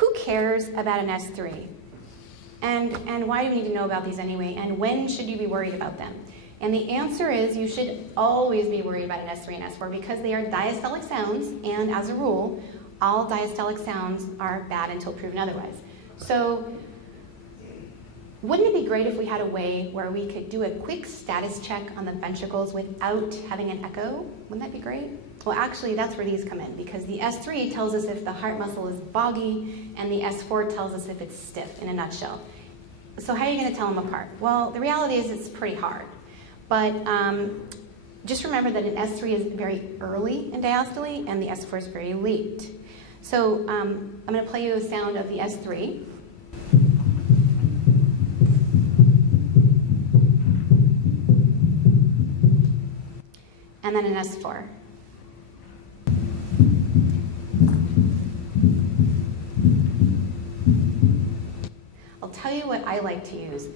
who cares about an S3? And why do we need to know about these anyway? And when should you be worried about them? And the answer is you should always be worried about an S3 and S4 because they are diastolic sounds, and as a rule, all diastolic sounds are bad until proven otherwise. So wouldn't it be great if we had a way where we could do a quick status check on the ventricles without having an echo? Wouldn't that be great? Well, actually, that's where these come in, because the S3 tells us if the heart muscle is boggy, and the S4 tells us if it's stiff, in a nutshell. So how are you going to tell them apart? Well, the reality is it's pretty hard. But just remember that an S3 is very early in diastole, and the S4 is very late. So I'm going to play you a sound of the S3. And then an S4. I'll tell you what I like to use.